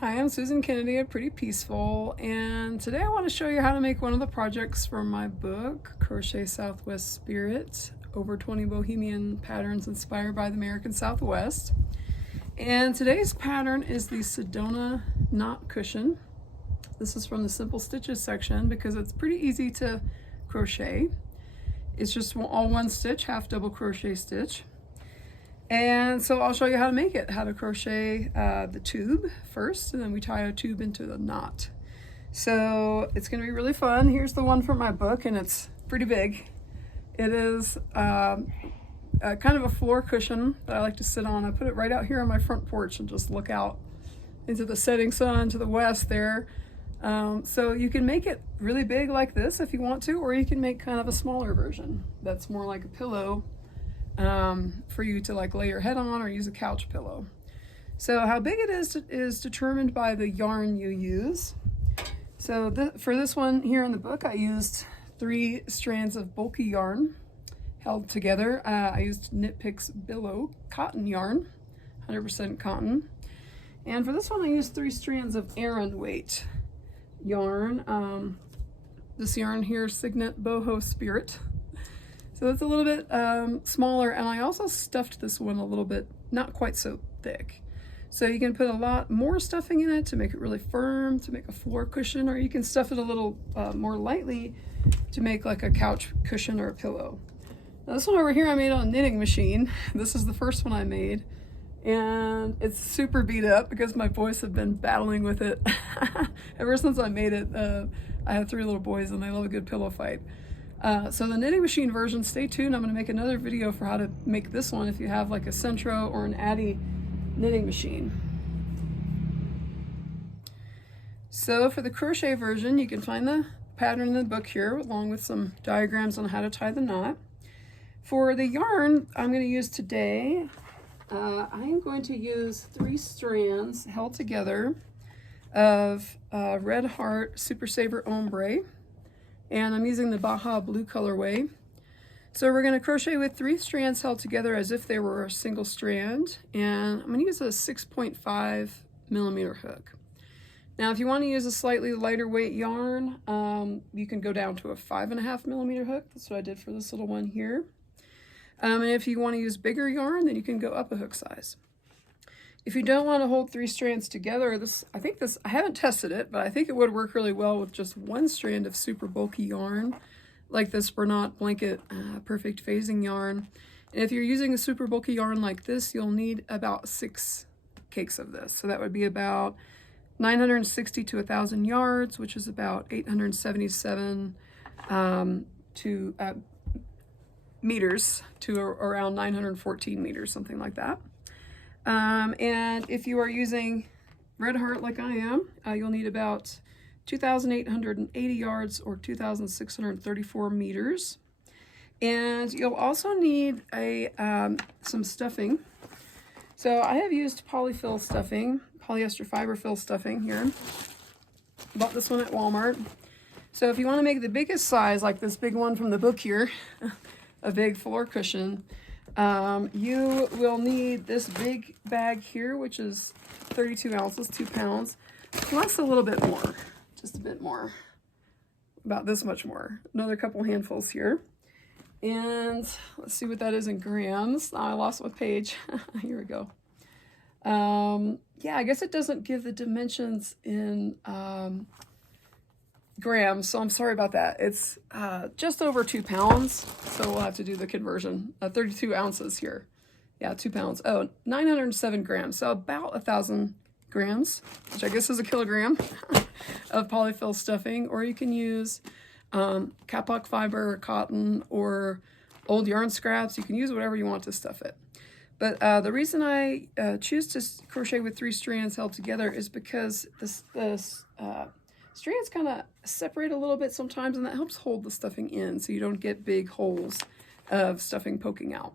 Hi, I'm Susan Kennedy of Pretty Peaceful, and today I want to show you how to make one of the projects from my book, Crochet Southwest Spirit, over 20 Bohemian patterns inspired by the American Southwest. And today's pattern is the Sedona Knot Cushion. This is from the Simple Stitches section because it's pretty easy to crochet. It's just all one stitch, half double crochet stitch. And so I'll show you how to make it, how to crochet the tube first, and then we tie a tube into the knot. So it's going to be really fun. Here's the one from my book, and it's pretty big. It is kind of a floor cushion that I like to sit on. I put it right out here on my front porch and just look out into the setting sun to the west there. So you can make it really big like this if you want to, or you can make kind of a smaller version that's more like a pillow for you to like lay your head on or use a couch pillow. So how big it is determined by the yarn you use. So for this one here in the book, I used 3 strands of bulky yarn held together. I used Knit Picks Billow cotton yarn, 100% cotton. And for this one, I used 3 strands of aran weight yarn. This yarn here, Signet Boho Spirit. So it's a little bit smaller, and I also stuffed this one a little bit, not quite so thick. So you can put a lot more stuffing in it to make it really firm, to make a floor cushion, or you can stuff it a little more lightly to make like a couch cushion or a pillow. Now this one over here I made on a knitting machine. This is the first one I made, and it's super beat up because my boys have been battling with it ever since I made it. I have 3 little boys and they love a good pillow fight. So the knitting machine version, stay tuned. I'm going to make another video for how to make this one if you have like a Centro or an Addy knitting machine. So for the crochet version, you can find the pattern in the book here along with some diagrams on how to tie the knot. For the yarn I'm going to use today, I am going to use 3 strands held together of Red Heart Super Saver Ombre. And I'm using the Baja Blue colorway. So we're going to crochet with 3 strands held together as if they were a single strand, and I'm going to use a 6.5 millimeter hook. Now if you want to use a slightly lighter weight yarn, you can go down to a 5.5 millimeter hook. That's what I did for this little one here. And if you want to use bigger yarn, then you can go up a hook size. If you don't want to hold 3 strands together, I haven't tested it, but I think it would work really well with just 1 strand of super bulky yarn, like this Bernat Blanket Perfect Phasing yarn. And if you're using a super bulky yarn like this, you'll need about 6 cakes of this. So that would be about 960 to 1,000 yards, which is about 877 meters to around 914 meters, something like that. And if you are using Red Heart like I am, you'll need about 2,880 yards or 2,634 meters. And you'll also need some stuffing. So I have used polyfill stuffing, polyester fiberfill stuffing here. Bought this one at Walmart. So if you want to make the biggest size, like this big one from the book here, a big floor cushion, you will need this big bag here, which is 32 ounces, 2 pounds, plus a little bit more, just a bit more, about this much more, another couple handfuls here. And let's see what that is in grams. I lost my page. Here we go. Yeah, I guess it doesn't give the dimensions in grams, so I'm sorry about that. It's just over 2 pounds, so we'll have to do the conversion. 32 ounces here. Yeah, 2 pounds. Oh, 907 grams, so about 1,000 grams, which I guess is a kilogram of polyfill stuffing. Or you can use kapok fiber or cotton or old yarn scraps. You can use whatever you want to stuff it. But the reason I choose to crochet with 3 strands held together is because this strands kind of separate a little bit sometimes, and that helps hold the stuffing in so you don't get big holes of stuffing poking out.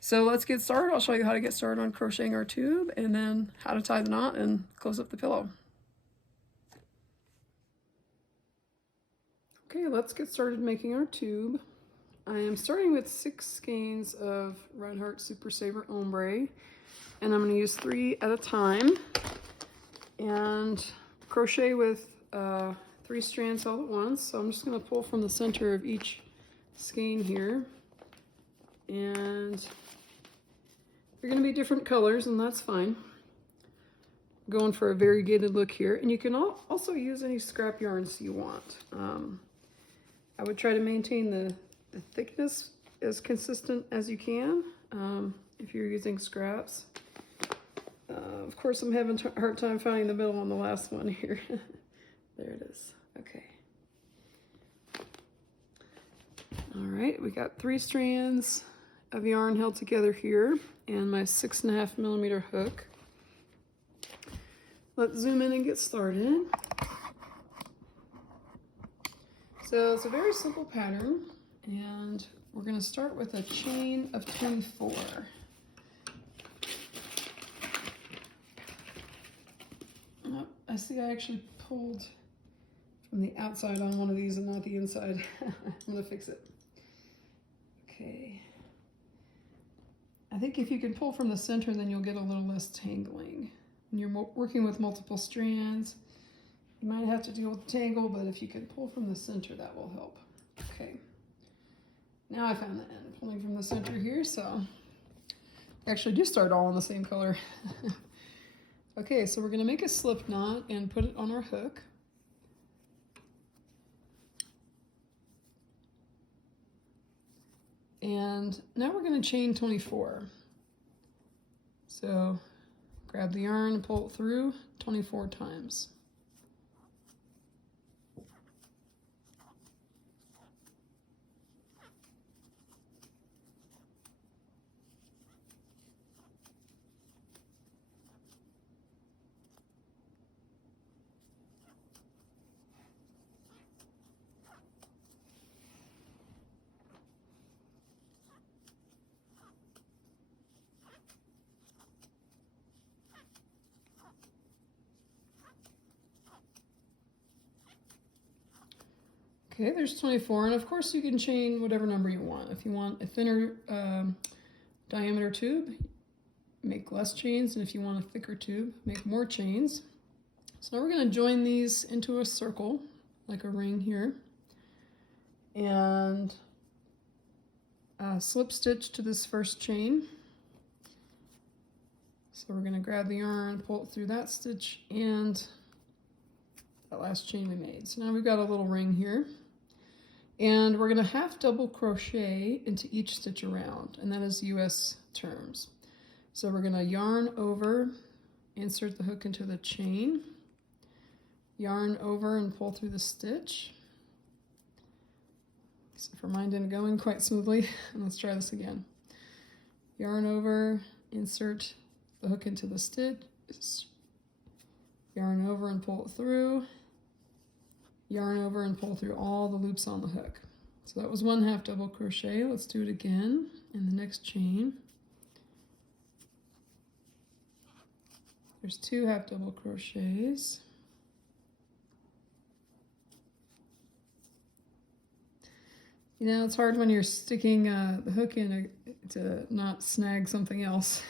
So let's get started. I'll show you how to get started on crocheting our tube and then how to tie the knot and close up the pillow. Okay, let's get started making our tube. I am starting with 6 skeins of Red Heart Super Saver Ombre, and I'm going to use 3 at a time. and crochet with 3 strands all at once. So I'm just going to pull from the center of each skein here, and they're going to be different colors, and that's fine. Going for a variegated look here, and you can also use any scrap yarns you want. I would try to maintain the thickness as consistent as you can if you're using scraps. Of course, I'm having a hard time finding the middle on the last one here. There it is. Okay. All right, we got 3 strands of yarn held together here, and my 6.5mm hook. Let's zoom in and get started. So it's a very simple pattern, and we're going to start with a chain of 24. Oh, I see I actually pulled from the outside on one of these and not the inside. I'm going to fix it. Okay. I think if you can pull from the center, then you'll get a little less tangling. When you're working with multiple strands, you might have to deal with the tangle, but if you can pull from the center, that will help. Okay. Now I found the end, pulling from the center here, so I actually do start all in the same color. Okay, so we're going to make a slip knot and put it on our hook. And now we're going to chain 24. So grab the yarn and pull it through 24 times. Okay, there's 24, and of course you can chain whatever number you want. If you want a thinner diameter tube, make less chains, and if you want a thicker tube, make more chains. So now we're going to join these into a circle, like a ring here, and slip stitch to this first chain. So we're going to grab the yarn, pull it through that stitch and that last chain we made. So now we've got a little ring here. And we're going to half double crochet into each stitch around, and that is US terms. So we're going to yarn over, insert the hook into the chain, yarn over and pull through the stitch. Except for mine didn't go in quite smoothly. And let's try this again. Yarn over, insert the hook into the stitch, yarn over and pull it through, yarn over and pull through all the loops on the hook. So that was 1 half double crochet. Let's do it again in the next chain. There's 2 half double crochets. You know, it's hard when you're sticking the hook in to not snag something else.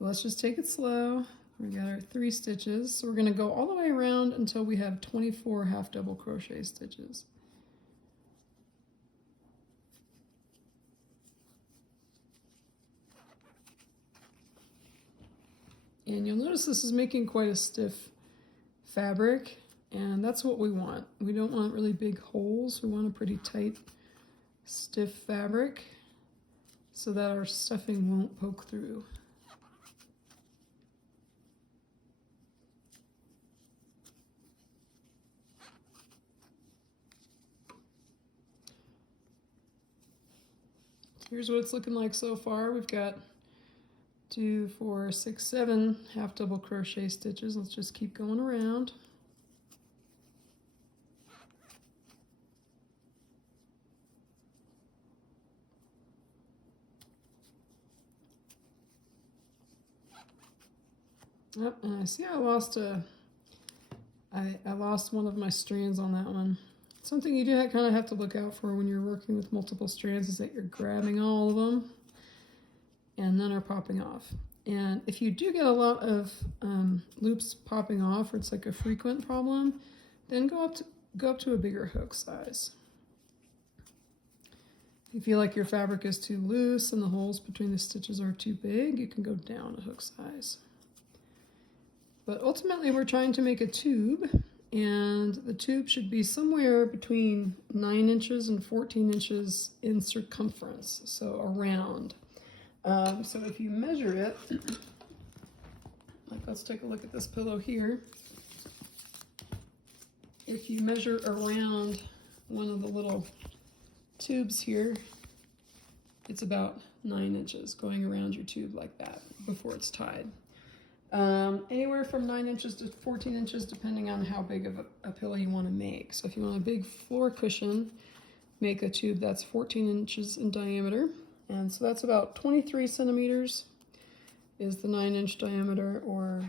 Let's just take it slow. We got our 3 stitches, so we're going to go all the way around until we have 24 half double crochet stitches. And you'll notice this is making quite a stiff fabric, and that's what we want. We don't want really big holes. We want a pretty tight, stiff fabric so that our stuffing won't poke through. Here's what it's looking like so far. We've got 2, 4, 6, 7 half double crochet stitches. Let's just keep going around. Yep, and I see I lost I lost one of my strands on that one. Something you do kind of have to look out for when you're working with multiple strands is that you're grabbing all of them and none are popping off. And if you do get a lot of loops popping off, or it's like a frequent problem, then go up to a bigger hook size. If you feel like your fabric is too loose and the holes between the stitches are too big, you can go down a hook size. But ultimately we're trying to make a tube, and the tube should be somewhere between 9 inches and 14 inches in circumference, so around. So if you measure it, like let's take a look at this pillow here. If you measure around one of the little tubes here, it's about 9 inches going around your tube like that before it's tied. Anywhere from 9 inches to 14 inches depending on how big of a pillow you want to make. So if you want a big floor cushion, make a tube that's 14 inches in diameter. And so that's about 23 centimeters is the 9-inch diameter, or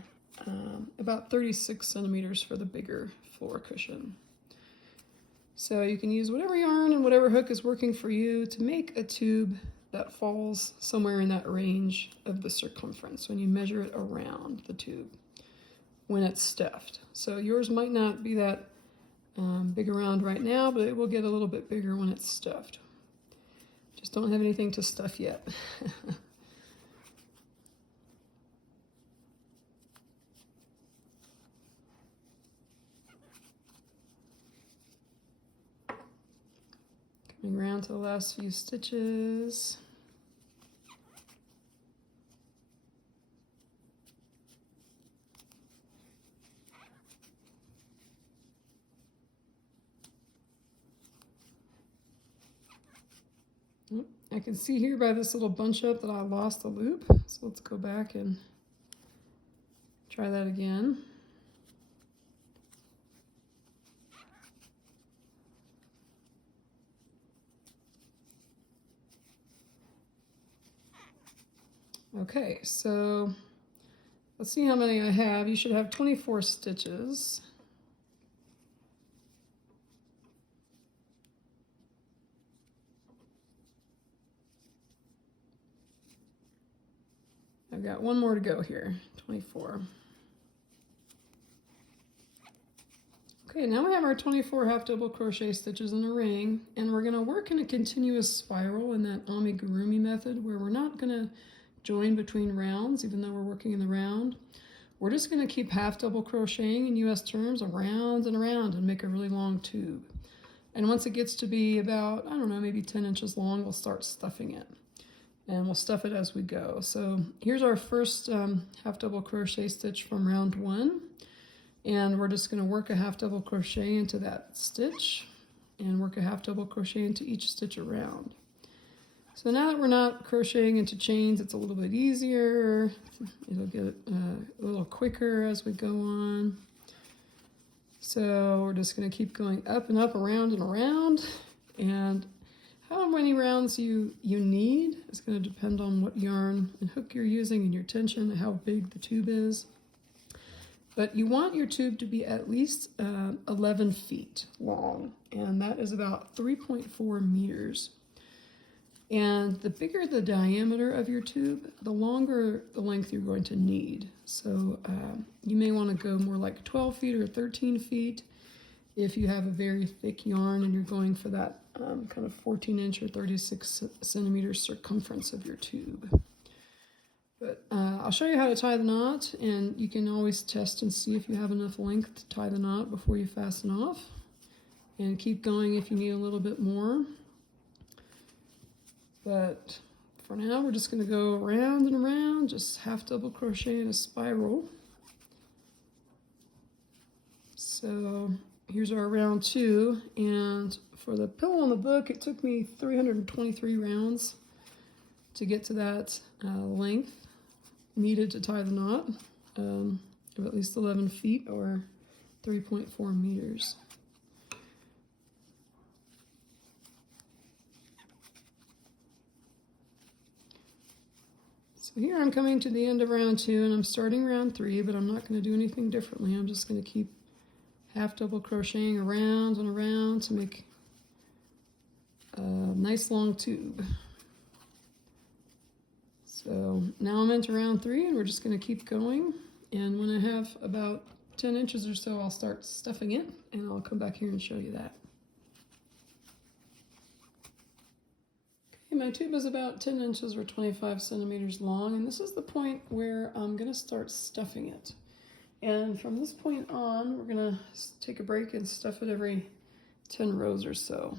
about 36 centimeters for the bigger floor cushion. So you can use whatever yarn and whatever hook is working for you to make a tube that falls somewhere in that range of the circumference when you measure it around the tube when it's stuffed. So yours might not be that big around right now, but it will get a little bit bigger when it's stuffed. Just don't have anything to stuff yet. Coming around to the last few stitches. I can see here by this little bunch up that I lost a loop, so let's go back and try that again. Okay, so let's see how many I have. You should have 24 stitches. I've got one more to go here, 24. Okay, now we have our 24 half double crochet stitches in a ring, and we're going to work in a continuous spiral in that amigurumi method, where we're not going to join between rounds, even though we're working in the round. We're just going to keep half double crocheting in US terms around and around and make a really long tube. And once it gets to be about, I don't know, maybe 10 inches long, we'll start stuffing it. And we'll stuff it as we go. So here's our first half double crochet stitch from round 1. And we're just going to work a half double crochet into that stitch and work a half double crochet into each stitch around. So now that we're not crocheting into chains, it's a little bit easier. It'll get a little quicker as we go on. So we're just going to keep going up and up, around and around. And how many rounds you need is going to depend on what yarn and hook you're using and your tension and how big the tube is. But you want your tube to be at least 11 feet long, and that is about 3.4 meters. And the bigger the diameter of your tube, the longer the length you're going to need. So you may want to go more like 12 feet or 13 feet if you have a very thick yarn and you're going for that kind of 14-inch or 36 centimeter circumference of your tube. But I'll show you how to tie the knot, and you can always test and see if you have enough length to tie the knot before you fasten off. And keep going if you need a little bit more. But for now, we're just going to go around and around, just half double crochet in a spiral. So here's our round 2, and for the pillow on the book, it took me 323 rounds to get to that length needed to tie the knot of at least 11 feet or 3.4 meters. So here I'm coming to the end of round 2, and I'm starting round 3, but I'm not going to do anything differently. I'm just going to keep half double crocheting around and around to make a nice long tube. So now I'm into round 3 and we're just going to keep going. And when I have about 10 inches or so, I'll start stuffing it and I'll come back here and show you that. Okay, my tube is about 10 inches or 25 centimeters long, and this is the point where I'm going to start stuffing it. And from this point on, we're going to take a break and stuff it every 10 rows or so.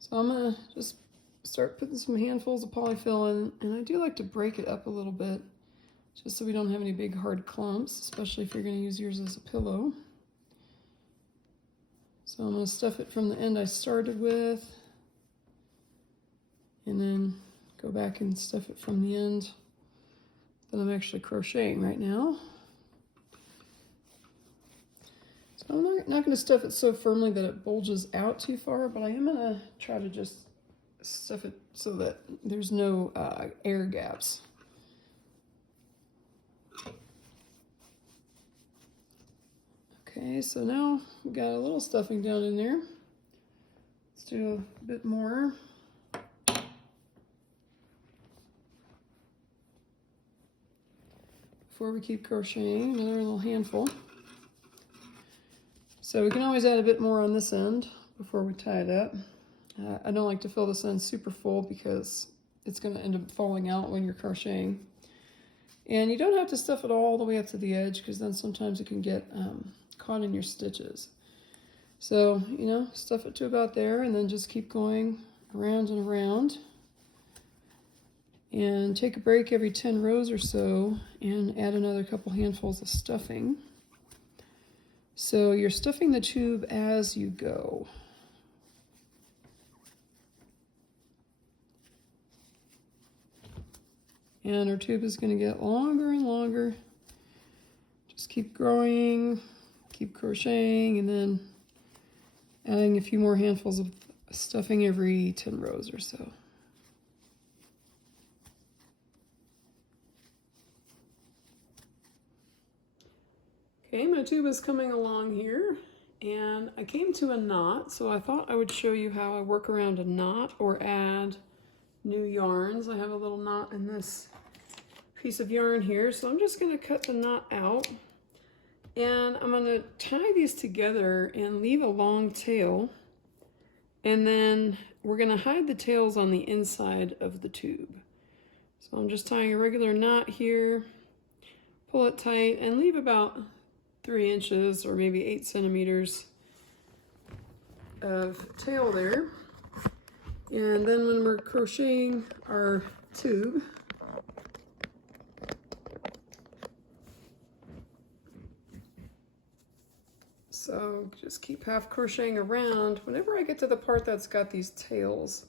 So I'm going to just start putting some handfuls of polyfill in, and I do like to break it up a little bit just so we don't have any big hard clumps, especially if you're going to use yours as a pillow. So I'm going to stuff it from the end I started with, and then go back and stuff it from the end that I'm actually crocheting right now. So I'm not going to stuff it so firmly that it bulges out too far, but I am going to try to just stuff it so that there's no air gaps. Okay, so now we've got a little stuffing down in there. Let's do a bit more. Before we keep crocheting, another little handful. So we can always add a bit more on this end before we tie it up. I don't like to fill this end super full because it's going to end up falling out when you're crocheting. And you don't have to stuff it all the way up to the edge because then sometimes it can get caught in your stitches. So, you know, stuff it to about there and then just keep going around and around. And take a break every 10 rows or so and add another couple handfuls of stuffing. So you're stuffing the tube as you go. And our tube is going to get longer and longer. Just keep growing, keep crocheting, and then adding a few more handfuls of stuffing every 10 rows or so. Okay, my tube is coming along here, and I came to a knot, so I thought I would show you how I work around a knot or add new yarns. I have a little knot in this piece of yarn here, so I'm just going to cut the knot out, and I'm going to tie these together and leave a long tail, and then we're going to hide the tails on the inside of the tube. So I'm just tying a regular knot here, pull it tight, and leave about 3 inches or maybe 8 centimeters of tail there. And then when we're crocheting our tube, so just keep half crocheting around. Whenever I get to the part that's got these tails,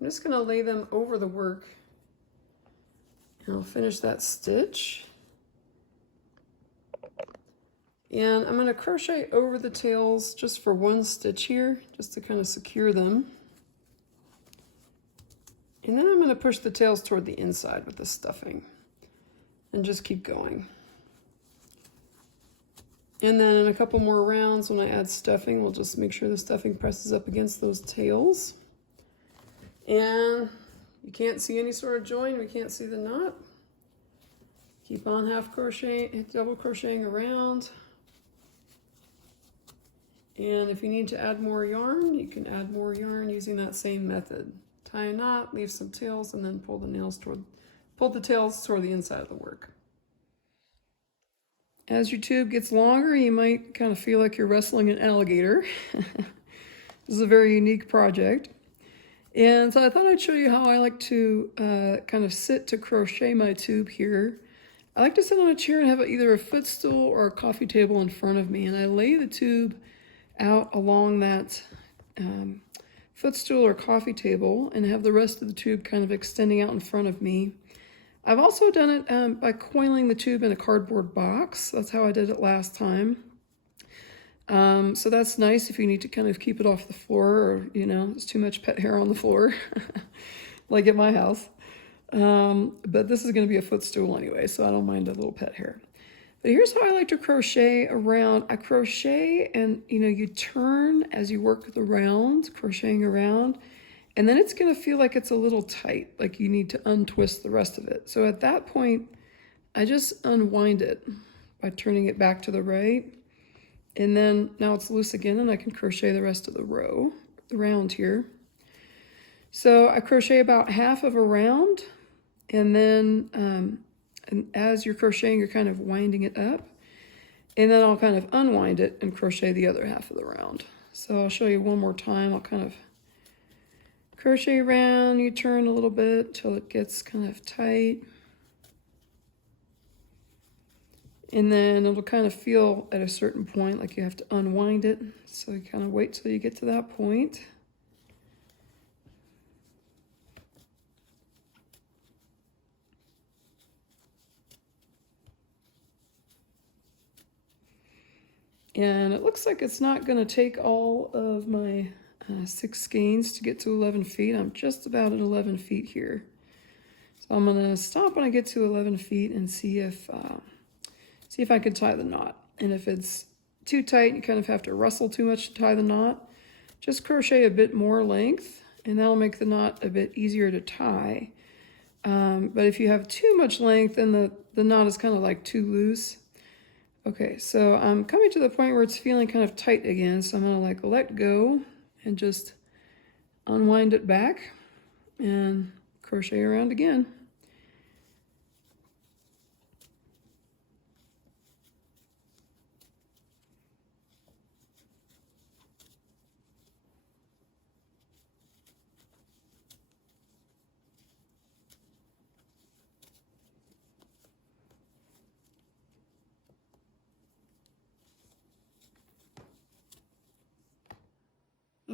I'm just going to lay them over the work and I'll finish that stitch. And I'm going to crochet over the tails just for one stitch here, just to kind of secure them. And then I'm going to push the tails toward the inside with the stuffing and just keep going. And then in a couple more rounds, when I add stuffing, we'll just make sure the stuffing presses up against those tails. And you can't see any sort of join, we can't see the knot. Keep on half crocheting, double crocheting around. And if you need to add more yarn, you can add more yarn using that same method. Tie a knot, leave some tails, and then pull the tails toward the inside of the work. As your tube gets longer, you might kind of feel like you're wrestling an alligator. This is a very unique project. And so I thought I'd show you how I like to kind of sit to crochet my tube here. I like to sit on a chair and have either a footstool or a coffee table in front of me, and I lay the tube out along that footstool or coffee table and have the rest of the tube kind of extending out in front of me. I've also done it by coiling the tube in a cardboard box. That's how I did it last time. So that's nice if you need to kind of keep it off the floor, or, you know, there's too much pet hair on the floor, like at my house. But this is going to be a footstool anyway, so I don't mind a little pet hair. But here's how I like to crochet around. I crochet and, you know, you turn as you work the round, crocheting around, And then it's going to feel like it's a little tight, like you need to untwist the rest of it. So at that point, I just unwind it by turning it back to the right. And then now it's loose again, and I can crochet the rest of the row, the round here. So I crochet about half of a round, and then and as you're crocheting, you're kind of winding it up. And then I'll kind of unwind it and crochet the other half of the round. So I'll show you one more time. I'll kind of crochet around, you turn a little bit till it gets kind of tight. And then it'll kind of feel at a certain point like you have to unwind it. So you kind of wait till you get to that point. And it looks like it's not going to take all of my 6 skeins to get to 11 feet. I'm just about at 11 feet here. So I'm going to stop when I get to 11 feet and see if I can tie the knot. And if it's too tight, you kind of have to rustle too much to tie the knot, just crochet a bit more length, and that'll make the knot a bit easier to tie. But if you have too much length, then the knot is kind of like too loose. Okay, so I'm coming to the point where it's feeling kind of tight again, so I'm going to like let go and just unwind it back and crochet around again.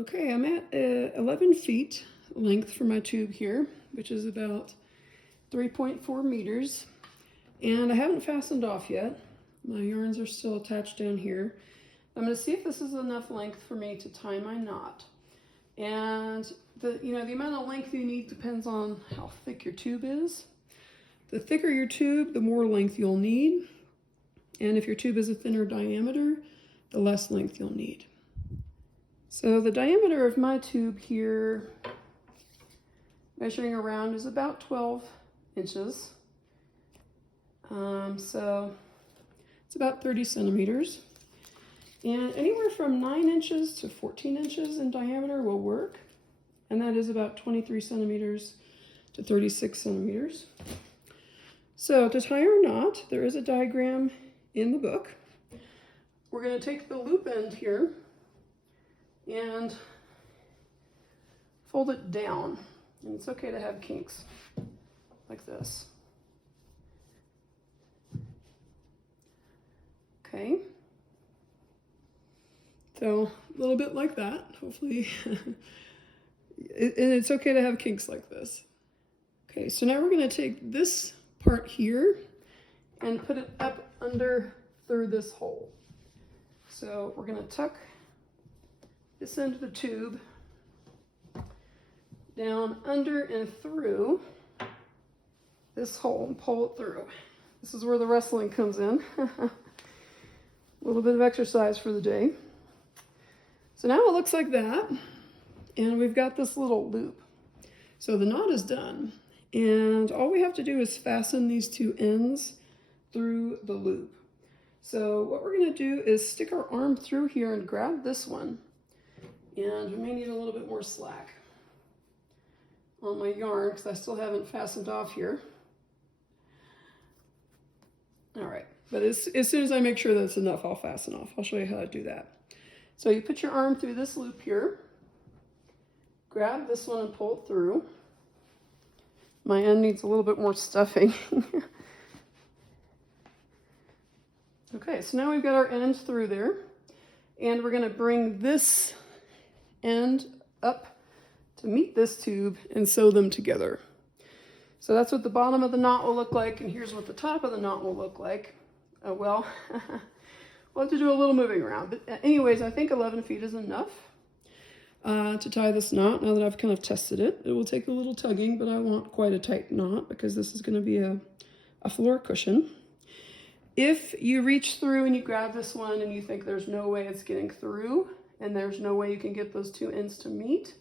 Okay, I'm at 11 feet length for my tube here, which is about 3.4 meters. And I haven't fastened off yet. My yarns are still attached down here. I'm going to see if this is enough length for me to tie my knot. And the amount of length you need depends on how thick your tube is. The thicker your tube, the more length you'll need. And if your tube is a thinner diameter, the less length you'll need. So the diameter of my tube here, measuring around, is about 12 inches. So it's about 30 centimeters. And anywhere from 9 inches to 14 inches in diameter will work. And that is about 23 centimeters to 36 centimeters. So to tie our knot, there is a diagram in the book. We're going to take the loop end here and fold it down. And it's okay to have kinks like this. Okay. So a little bit like that, hopefully. And it's okay to have kinks like this. Okay, so now we're going to take this part here and put it up under through this hole. So we're going to tuck this end of the tube down under and through this hole and pull it through. This is where the wrestling comes in. A little bit of exercise for the day. So now it looks like that, and we've got this little loop. So the knot is done, and all we have to do is fasten these two ends through the loop. So what we're going to do is stick our arm through here and grab this one. And we may need a little bit more slack on my yarn because I still haven't fastened off here. All right, but as soon as I make sure that's enough, I'll fasten off. I'll show you how to do that. So you put your arm through this loop here, grab this one and pull it through. My end needs a little bit more stuffing. Okay, so now we've got our end through there, and we're going to bring this end up to meet this tube and sew them together. So that's what the bottom of the knot will look like, and here's what the top of the knot will look like. Oh well, we'll have to do a little moving around. But anyways, I think 11 feet is enough to tie this knot. Now that I've kind of tested it, it will take a little tugging, but I want quite a tight knot because this is going to be a floor cushion. If you reach through and you grab this one and you think there's no way it's getting through, and there's no way you can get those two ends to meet,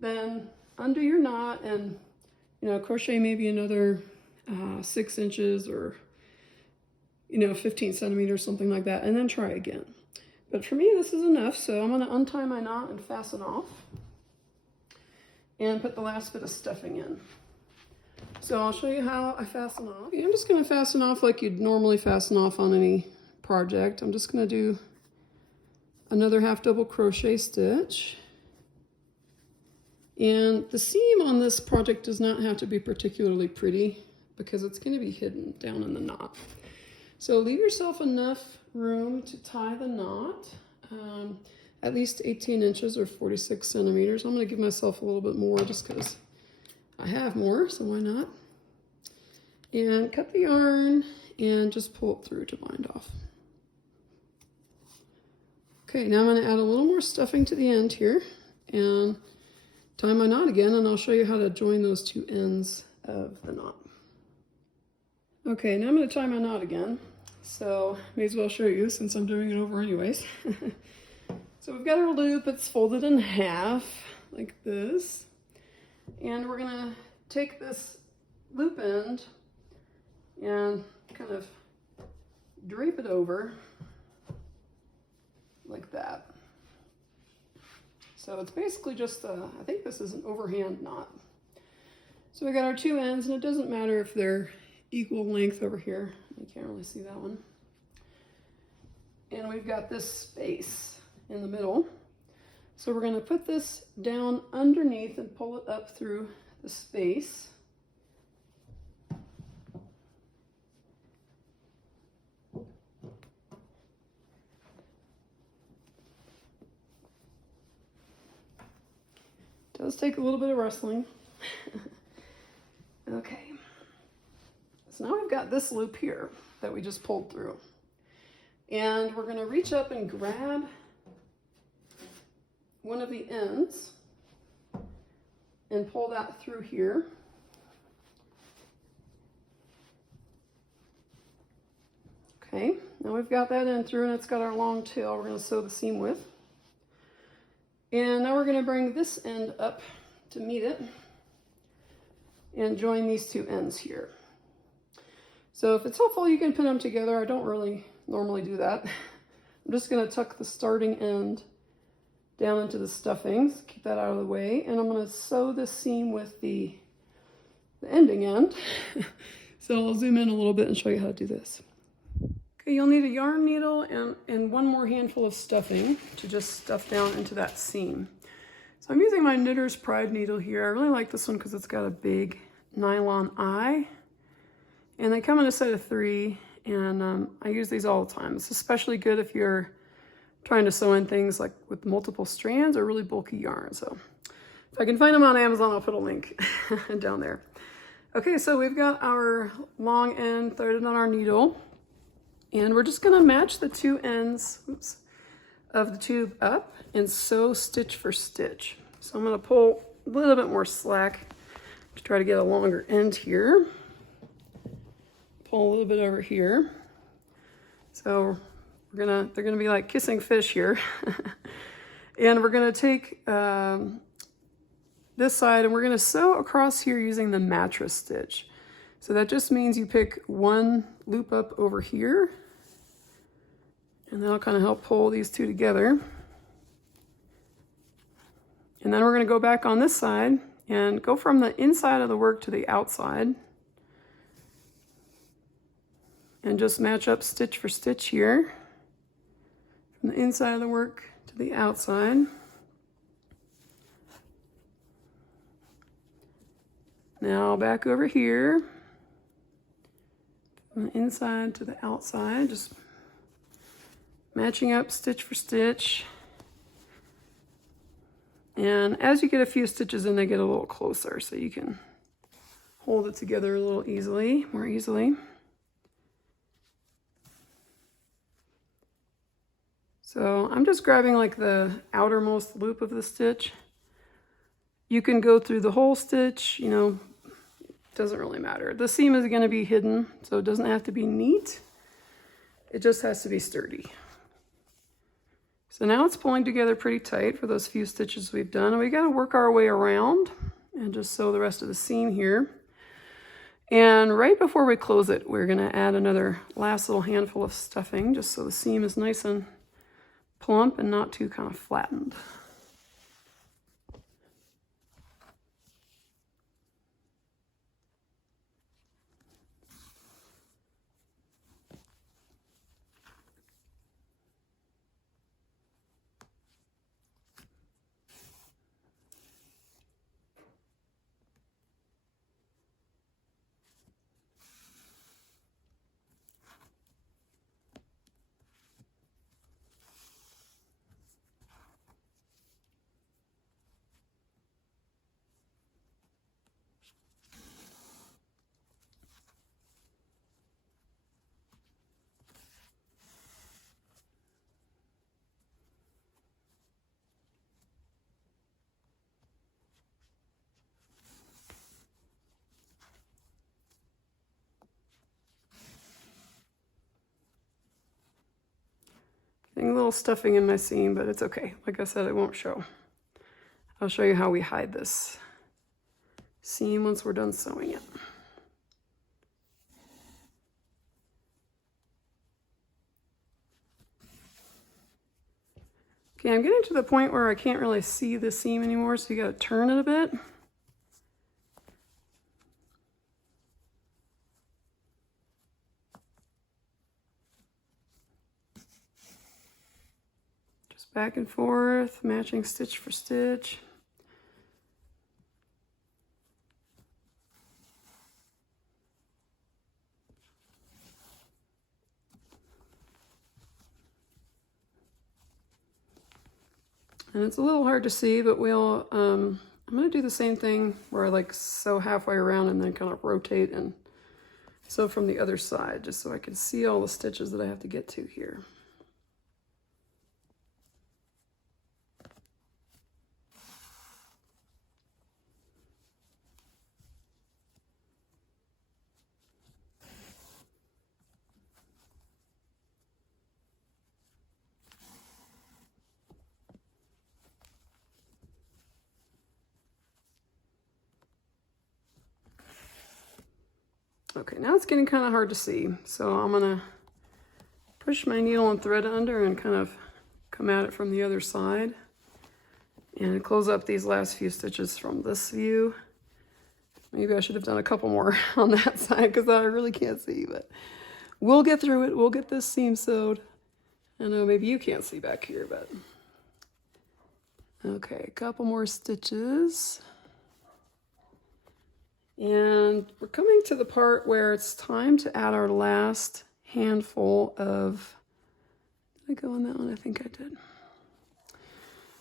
then undo your knot and, crochet maybe another 6 inches or, 15 centimeters, something like that, and then try again. But for me, this is enough, so I'm going to untie my knot and fasten off and put the last bit of stuffing in. So I'll show you how I fasten off. Okay, I'm just going to fasten off like you'd normally fasten off on any project. I'm just going to do another half double crochet stitch. And the seam on this project does not have to be particularly pretty because it's going to be hidden down in the knot. So leave yourself enough room to tie the knot, at least 18 inches or 46 centimeters. I'm going to give myself a little bit more just because I have more, so why not? And cut the yarn and just pull it through to bind off. Okay, now I'm going to add a little more stuffing to the end here and tie my knot again, and I'll show you how to join those two ends of the knot. Okay, now I'm going to tie my knot again. So may as well show you since I'm doing it over anyways. So we've got our loop, it's folded in half like this. And we're gonna take this loop end and kind of drape it over like that. So it's basically just, I think this is an overhand knot. So we got our two ends, and it doesn't matter if they're equal length over here. You can't really see that one. And we've got this space in the middle. So we're going to put this down underneath and pull it up through the space. It does take a little bit of wrestling. Okay. So now we've got this loop here that we just pulled through. And we're going to reach up and grab one of the ends and pull that through here. Okay, now we've got that in through and it's got our long tail we're going to sew the seam with. And now we're going to bring this end up to meet it and join these two ends here. So if it's helpful, you can pin them together. I don't really normally do that. I'm just going to tuck the starting end down into the stuffings, keep that out of the way, and I'm going to sew this seam with the ending end. So I'll zoom in a little bit and show you how to do this. Okay, you'll need a yarn needle and one more handful of stuffing to just stuff down into that seam. So I'm using my Knitter's Pride needle here. I really like this one because it's got a big nylon eye. And they come in a set of 3, and I use these all the time. It's especially good if you're trying to sew in things like with multiple strands or really bulky yarn. So if I can find them on Amazon, I'll put a link down there. Okay, so we've got our long end threaded on our needle, and we're just gonna match the two ends, of the tube up and sew stitch for stitch. So I'm gonna pull a little bit more slack to try to get a longer end here. Pull a little bit over here. So they're gonna be like kissing fish here. And we're gonna take this side and we're gonna sew across here using the mattress stitch. So that just means you pick one loop up over here, and that'll kind of help pull these two together. And then we're gonna go back on this side and go from the inside of the work to the outside. And just match up stitch for stitch here, from the inside of the work to the outside. Now back over here, from the inside to the outside, just matching up stitch for stitch. And as you get a few stitches in, they get a little closer, so you can hold it together a little more easily. So I'm just grabbing like the outermost loop of the stitch. You can go through the whole stitch, it doesn't really matter. The seam is going to be hidden, so it doesn't have to be neat. It just has to be sturdy. So now it's pulling together pretty tight for those few stitches we've done. And we got to work our way around and just sew the rest of the seam here. And right before we close it, we're going to add another last little handful of stuffing just so the seam is nice and plump and not too kind of flattened. Getting a little stuffing in my seam, but it's okay. Like I said, it won't show. I'll show you how we hide this seam once we're done sewing it. Okay, I'm getting to the point where I can't really see the seam anymore, so you gotta turn it a bit. Just back and forth, matching stitch for stitch. And it's a little hard to see, but we'll, I'm gonna do the same thing where I like sew halfway around and then kind of rotate and sew from the other side, just so I can see all the stitches that I have to get to here. Okay, now it's getting kind of hard to see, so I'm gonna push my needle and thread under and kind of come at it from the other side and close up these last few stitches from this view. Maybe I should have done a couple more on that side because I really can't see, but we'll get through it. We'll get this seam sewed. I know maybe you can't see back here, but okay, a couple more stitches. And we're coming to the part where it's time to add our last handful of, did I go on that one? I think I did.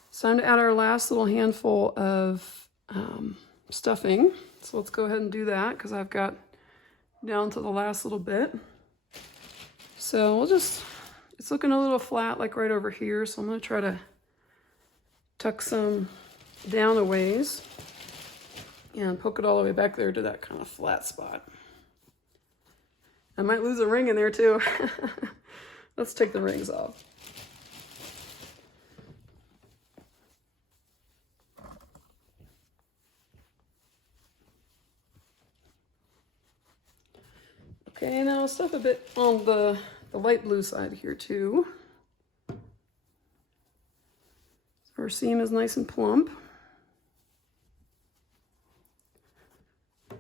It's time to add our last little handful of stuffing. So let's go ahead and do that because I've got down to the last little bit. So we'll just, it's looking a little flat like right over here. So I'm gonna try to tuck some down a ways and poke it all the way back there to that kind of flat spot. I might lose a ring in there too. Let's take the rings off. Okay, now I'll stuff a bit on the light blue side here too. So our seam is nice and plump.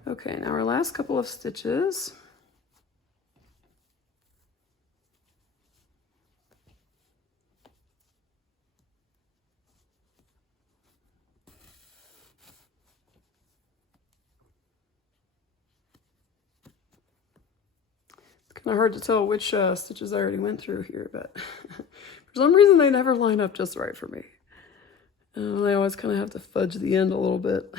Okay, now our last couple of stitches. It's kind of hard to tell which stitches I already went through here, but for some reason they never line up just right for me. I always kind of have to fudge the end a little bit.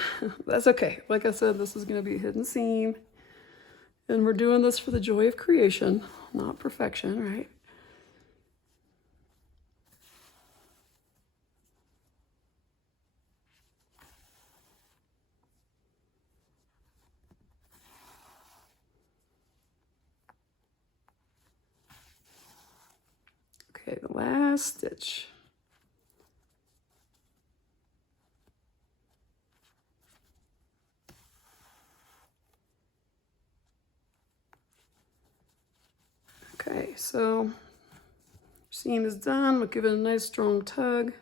That's okay. Like I said, this is going to be a hidden seam. And we're doing this for the joy of creation, not perfection, right? Okay, the last stitch. Okay, so seam is done. We'll give it a nice strong tug.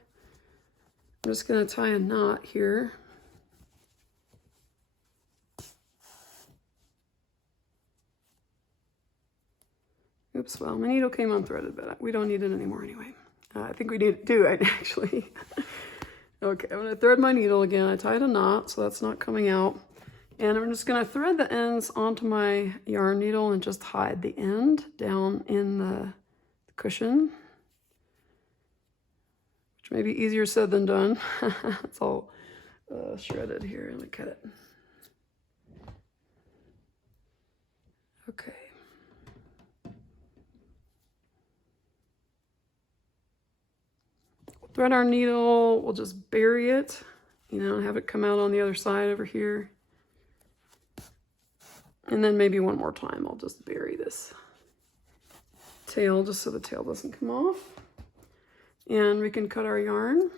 I'm just going to tie a knot here. Oops, well, my needle came unthreaded, but we don't need it anymore anyway. I think we need to do it, actually. Okay, I'm going to thread my needle again. I tied a knot, so that's not coming out. And I'm just going to thread the ends onto my yarn needle and just hide the end down in the cushion. Which may be easier said than done. It's all shredded here. Let me cut it. Okay. Thread our needle, we'll just bury it, you know, have it come out on the other side over here. And then maybe one more time, I'll just bury this tail just so the tail doesn't come off. And we can cut our yarn.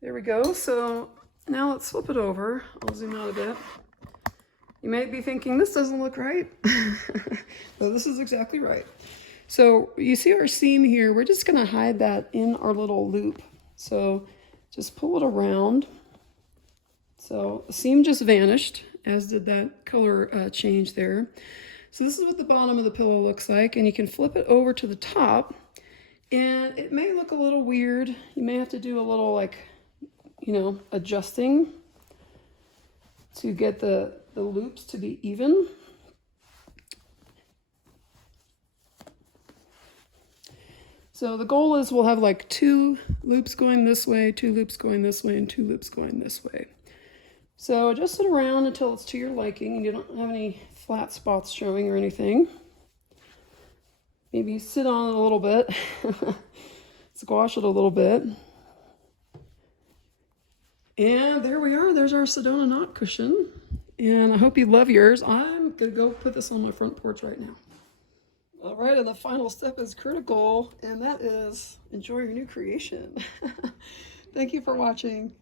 There we go. So now let's flip it over. I'll zoom out a bit. You might be thinking, this doesn't look right. But this is exactly right. So you see our seam here, we're just gonna hide that in our little loop. So just pull it around. So the seam just vanished, as did that color change there. So this is what the bottom of the pillow looks like, and you can flip it over to the top, and it may look a little weird. You may have to do a little, like, you know, adjusting to get the loops to be even. So the goal is we'll have like 2 loops going this way, 2 loops going this way, and 2 loops going this way. So adjust it around until it's to your liking and you don't have any flat spots showing or anything. Maybe sit on it a little bit, squash it a little bit. And there we are, there's our Sedona Knot Cushion. And I hope you love yours. I'm gonna go put this on my front porch right now. All right, and the final step is critical, and that is enjoy your new creation. Thank you for watching.